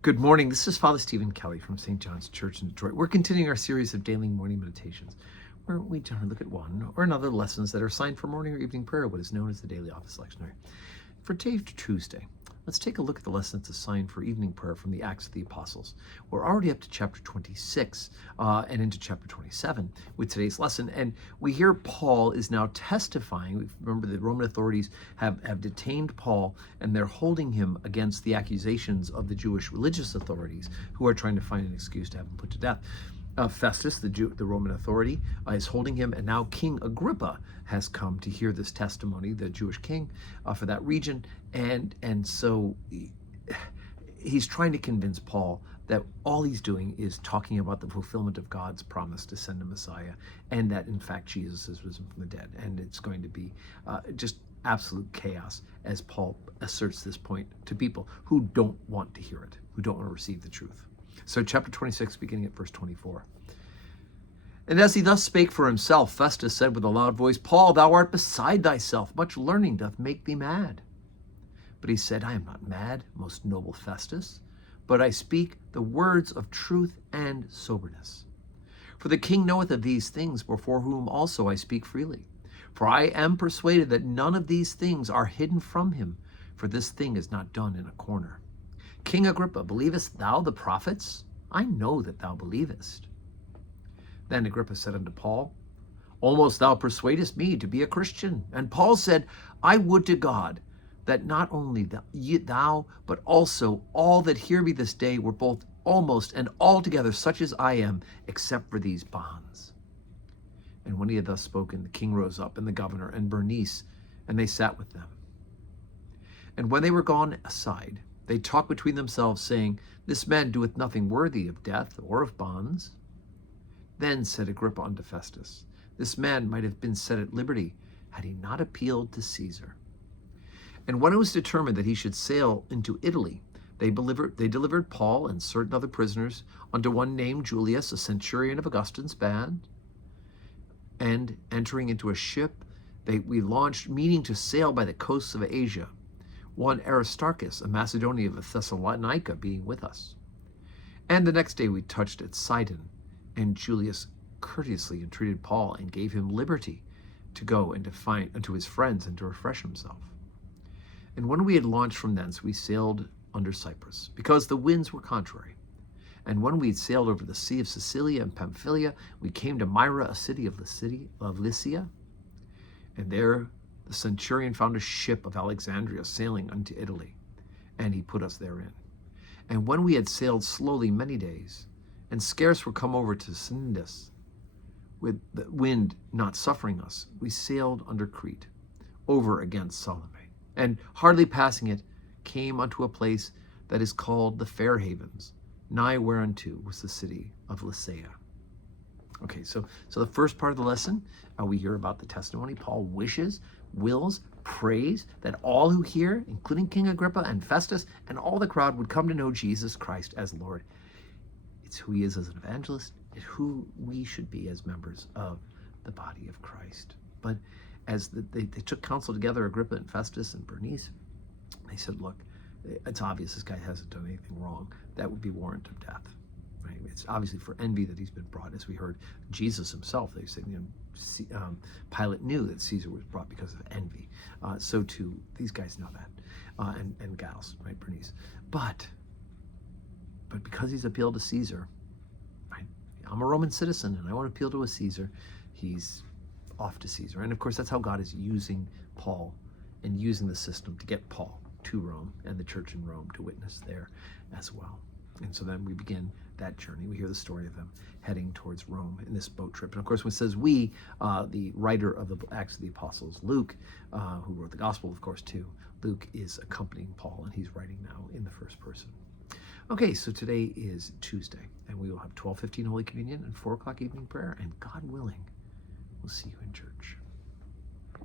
Good morning. This is Father Stephen Kelly from St. John's Church in Detroit. We're continuing our series of daily morning meditations, where we generally look at one or another lessons that are assigned for morning or evening prayer, what is known as the Daily Office Lectionary. For today, Tuesday, let's take a look at the lessons assigned for evening prayer from the Acts of the Apostles. We're already up to chapter 26 and into chapter 27 with today's lesson. And we hear Paul is now testifying. Remember, the Roman authorities have detained Paul, and they're holding him against the accusations of the Jewish religious authorities who are trying to find an excuse to have him put to death. Festus, the Roman authority, is holding him, and now King Agrippa has come to hear this testimony, the Jewish king for that region, and so he's trying to convince Paul that all he's doing is talking about the fulfillment of God's promise to send a Messiah, and that in fact Jesus is risen from the dead, and it's going to be just absolute chaos as Paul asserts this point to people who don't want to hear it, who don't want to receive the truth. So chapter 26, beginning at verse 24. And as he thus spake for himself, Festus said with a loud voice, Paul, thou art beside thyself. Much learning doth make thee mad. But he said, I am not mad, most noble Festus, but I speak the words of truth and soberness. For the king knoweth of these things, before whom also I speak freely. For I am persuaded that none of these things are hidden from him, for this thing is not done in a corner. King Agrippa, believest thou the prophets? I know that thou believest. Then Agrippa said unto Paul, almost thou persuadest me to be a Christian. And Paul said, I would to God that not only thou, but also all that hear me this day were both almost and altogether such as I am, except for these bonds. And when he had thus spoken, the king rose up, and the governor, and Bernice, and they sat with them. And when they were gone aside, they talked between themselves, saying, This man doeth nothing worthy of death or of bonds. Then said Agrippa unto Festus, This man might have been set at liberty, had he not appealed to Caesar. And when it was determined that he should sail into Italy, they delivered Paul and certain other prisoners unto one named Julius, a centurion of Augustine's band. And entering into a ship, we launched, meaning to sail by the coasts of Asia, one Aristarchus, a Macedonian of Thessalonica, being with us. And the next day we touched at Sidon, and Julius courteously entreated Paul and gave him liberty to go and to find unto his friends and to refresh himself. And when we had launched from thence, we sailed under Cyprus, because the winds were contrary. And when we had sailed over the sea of Sicilia and Pamphylia, we came to Myra, a city of Lycia, and there the centurion found a ship of Alexandria sailing unto Italy, and he put us therein. And when we had sailed slowly many days, and scarce were come over to Cnidus, with the wind not suffering us, we sailed under Crete, over against Salome, and hardly passing it, came unto a place that is called the Fair Havens, nigh whereunto was the city of Lycia. Okay, so the first part of the lesson, we hear about the testimony. Paul wills, prays that all who hear, including King Agrippa and Festus and all the crowd, would come to know Jesus Christ as Lord. It's who he is as an evangelist. It's who we should be as members of the body of Christ. But as they took counsel together, Agrippa and Festus and Bernice, they said, look, it's obvious this guy hasn't done anything wrong. That would be warrant of death. Right? It's obviously for envy that he's been brought, as we heard Jesus himself. They said, Pilate knew that Caesar was brought because of envy. So too, these guys know that, and gals, right, Bernice. But because he's appealed to Caesar, right? I'm a Roman citizen and I want to appeal to a Caesar. He's off to Caesar, and of course that's how God is using Paul and using the system to get Paul to Rome and the church in Rome to witness there as well. And so then we begin that journey. We hear the story of them heading towards Rome in this boat trip. And of course, when it says we, the writer of the Acts of the Apostles, Luke, who wrote the gospel, of course, too, Luke is accompanying Paul, and he's writing now in the first person. Okay, so today is Tuesday, and we will have 12:15 Holy Communion and 4 o'clock evening prayer, and God willing, we'll see you in church.